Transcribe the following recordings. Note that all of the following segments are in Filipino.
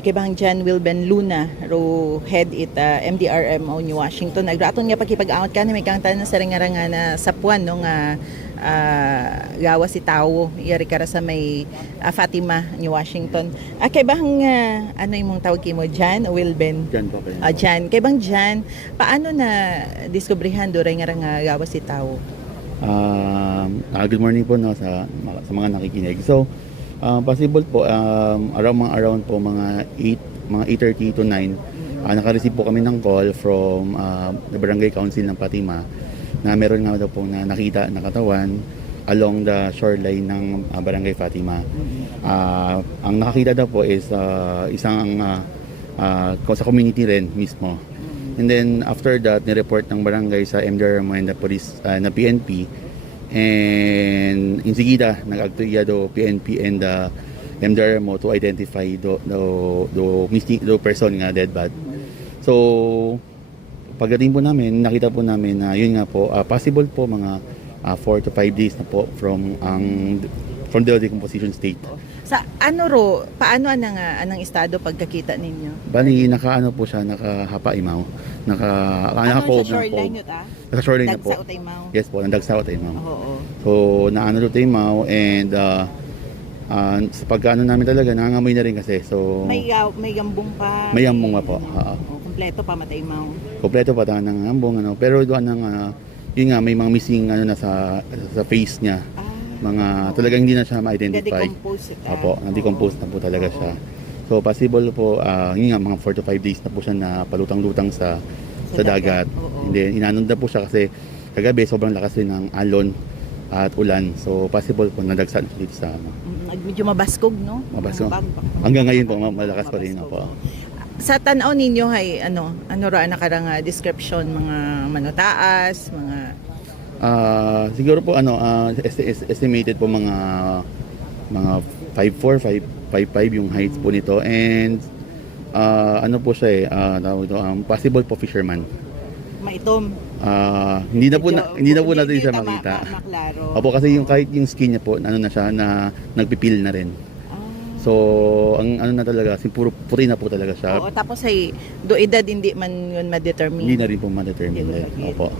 Kibang Jan Wilben Luna ro head it MDRMO ni Washington nagraton nga pagkipag-awat ka na may kang tanan sa nga na sapuan no nga gawa si tao yari kara sa may Fatima ni Washington. Kay bang ano imong tawag mo Jan o Wilben? Jan po kayo. Jan. Kay bang Jan, paano na diskubrihan do nga gawa si tao? Good morning po no, sa mga nakikinig. So, possible po around po mga 8:30 to 9 naka-receive po kami ng call from the Barangay Council ng Fatima na meron nga daw po na nakita na katawan along the shoreline ng Barangay Fatima. Ang nakakita daw po is isang sa community rin mismo. And then after that, ni-report ng barangay sa MDRMO and the police na PNP. And insigida nag-agtuya do PNP and the MDRMO to identify do person nga dead body. So pagdating po namin, nakita po namin na yun nga po possible po mga 4 to 5 days na po from the decomposition state. Sa paano anang estado pagkakita ninyo? Bali nakaano po siya, nakahapa-imaw. Sa shoreline yun Sa shoreline na po. Dagsa Utaymaw. Yes po, nandagsa Utaymaw. Oo. So naano Utaymaw and sa pagkaano namin talaga nangangamoy na rin kasi. So May gambong pa. may ambong pa po. Kompleto pa Mataymaw. Kompleto pa tayo ng ambong pero doon ng yun nga may mga missing na sa face niya. Mga talagang hindi na siya ma-identify. Opo, na-decompose na po talaga siya. So possible po yun nga mga 4 to 5 days na po siya na palutang-lutang sa dagat. And then inanunda po siya kasi kagabi sobrang lakas din ng alon at ulan. So possible po nadagsan dito sa medyo mabaskog, no? Mabaskog. Hanggang ngayon po malakas pa rin po. Sa tanaw ninyo ay ano ra nakarang description mga manotaas, mga siguro po estimated po mga 5'4", 5'5" yung heights po nito and ano po siya possible po fisherman. Maitom. Hindi na po natin siya makita. Opo kasi yung kahit yung skin niya po ano na siya na nagpipil na rin. So ang ano na talaga puro puti na po talaga siya. Oo, tapos ay do edad hindi man yun ma-determine. Hindi na rin po ma-determine. Opo.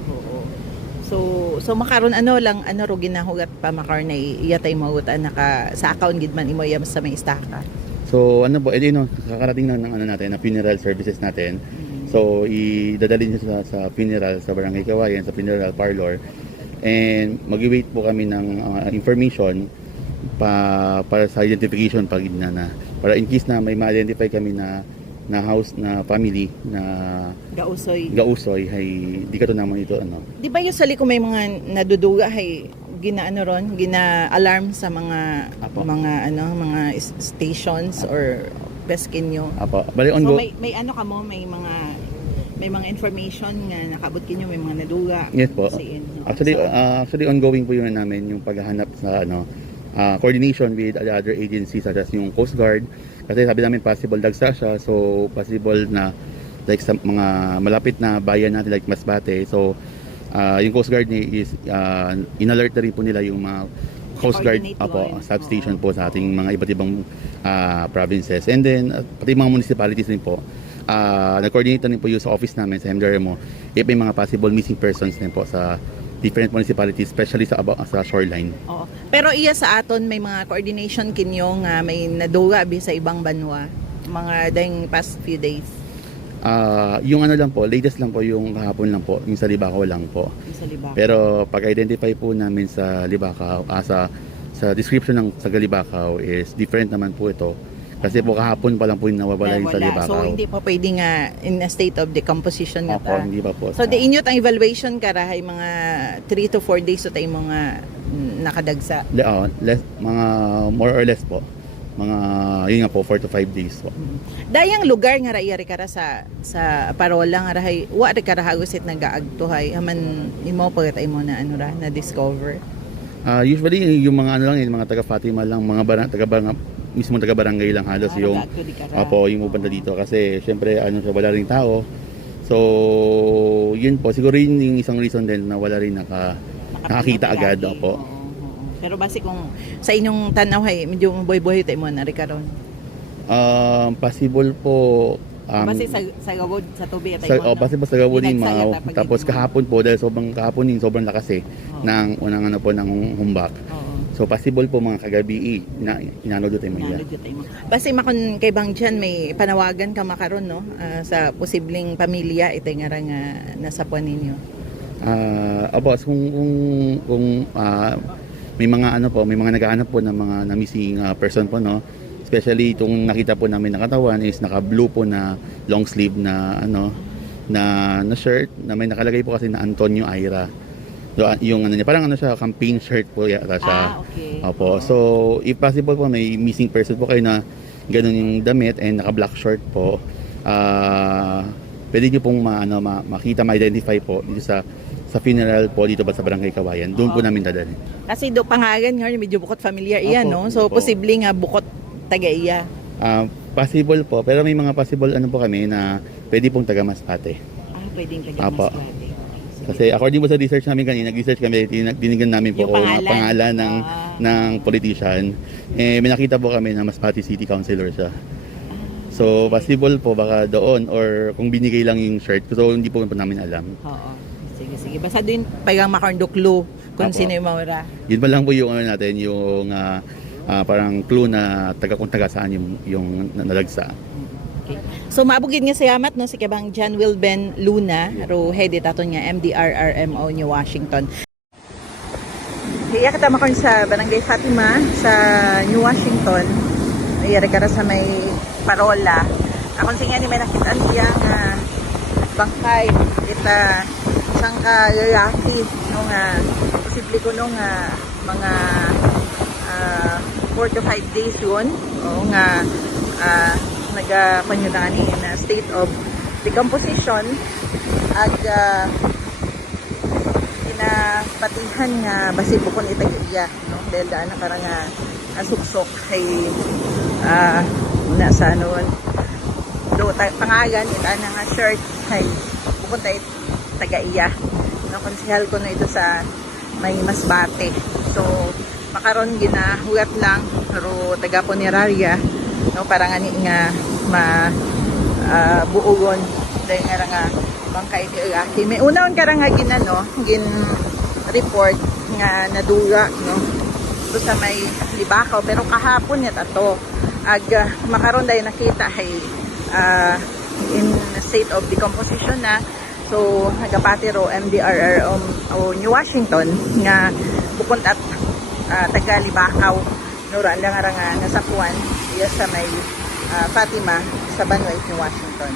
So makaron ro ginahugat pa makaron na iyatay mautan naka sa account gid man imo yam sa may istaka. So ano po kakarating na ng natin na funeral services natin. So idadalhin niya sa funeral sa Barangay Kawayan sa funeral parlor and mag-wait po kami ng information para sa identification pag na para in case na may ma-identify kami na house na family na Gausoy ay di ka to naman ito Di ba usually kung may mga naduduga ay gina-alarm sa mga stations or peskinyo. Apo. Bali So may mga information nga nakabot kinyo may mga naduga. Yes po. Actually ongoing po yun namin yung paghahanap sa coordination with the other agencies such as yung Coast Guard kasi sabi namin possible dagsa siya so possible na like sa mga malapit na bayan natin like Masbate so yung Coast Guard is in-alert na rin po nila yung mga Coast Guard substation po sa ating mga iba't ibang provinces and then pati mga municipalities rin po nag-coordinate rin po yung sa office namin sa MDRMO if may mga possible missing persons din po sa different municipalities, especially sa shoreline. Oo. Pero iya sa aton may mga coordination kinyo nga may naduga sa ibang banwa mga dayong past few days. Yung lang po, latest lang po yung kahapon lang po, yung sa Libacao lang po. Sa Libacao. Pero pag-identify po namin sa Libacao, sa description ng sa Libacao is different naman po ito. Kasi po kahapon pa lang po yung nawawala yung sa Libacao. So hindi pa pwede nga in a state of decomposition nga ta. Hindi pa po. So di inyo ang evaluation karahay mga 3 to 4 days so tayo mga nakadagsa. Mga more or less po. Mga yun nga po 4 to 5 days po. Dayang lugar nga raiyari kara sa parola nga rahay wa ra kara hagusit nagaagtuhay aman imo pagtay mo na na discover. Usually yung mga yung mga taga Fatima lang, mga mismo taga barangay lang halos yung yung banda dito kasi syempre wala ring tao. So yun po siguro yun yung isang reason din na wala rin nakakita agad po. Pero base kung sa inyong tanaw hay medyo boy-boy tayo mo na rin karon. Possible po Base sa gawod sa tubig at possible sa gawin Binagsaya mga tapos tapos ganyan. kahapon po dahil sobrang lakas Oo. ng unang ano po ng humbak. Oo. So possible po mga kagabi inano do tayo Nalo jud tayo mo. Base makon kay bang dyan may panawagan ka makaron no sa posibleng pamilya ito nga nga nasapuan ninyo. Boss, kung may mga ano po, may mga naghahanap po ng mga na missing person po, no. Especially itong nakita po namin na katawan is naka-blue po na long sleeve na ano na shirt na may nakalagay po kasi na Antonio Aira. So, yung ano niya, parang ano siya, campaign shirt po yata siya. Okay. Opo. So, if possible po may missing person po kayo na ganun yung damit and naka-black short po, pwede niyo pong makita, ma-identify po dito sa funeral po dito ba sa Barangay Kawayan. Doon po namin dadalhin. Kasi do pangalan nga medyo bukod familiar iyan Opo, no. So opo. posible nga bukod taga-iya. Possible po, pero may mga possible ano po kami na pwede pong taga Masbate. Pwedeng Apo. taga-Masbate. Kasi according po sa research namin kanina, nag-research kami, dinignan namin po Yung kung pangalan. pangalan ng politician. May nakita po kami na Masbate City Councilor siya. So possible po baka doon or kung binigay lang yung shirt. So hindi po namin alam. Oo. Sige. Basta din pagang makonduklo kung Apo. sino yung mawala. Yun pa lang po yung ano natin, yung parang clue na kung taga saan yung nalagsa. Okay. So maabugid nga sayamat no si kabang John Wilben Luna ro head aton nga MDRRMO New Washington. Kaya kita makon sa Barangay Fatima sa New Washington. Ayara kara sa may parola. Akon singa ni may nakitaan siya nga bangkay kita isang lalaki no nga posible ko no nga mga 4 to 5 days yun o nga nagapanyunani na state of decomposition at inapatihan nga basi bukon itagiya no dahil daan na karang suksok kay una sa ano do pangalan ita na nga shirt kay bukon tayo taga-iya no konsehal ko na ito sa may Masbate. So makaron ginahugat lang pero taga Punerarya no para nga ni nga buugon dahil nga bangkay ti may unahon karang nga ginano gin report nga nadula no do sa may Libakaw pero kahapon niya tato ag makaron dahil nakita ay in state of decomposition na. So nagapati ro MDRR o New Washington nga bukod at taga Libakaw no ra lang nga nasapuan iya sa may Fatima sa Banway, New Washington.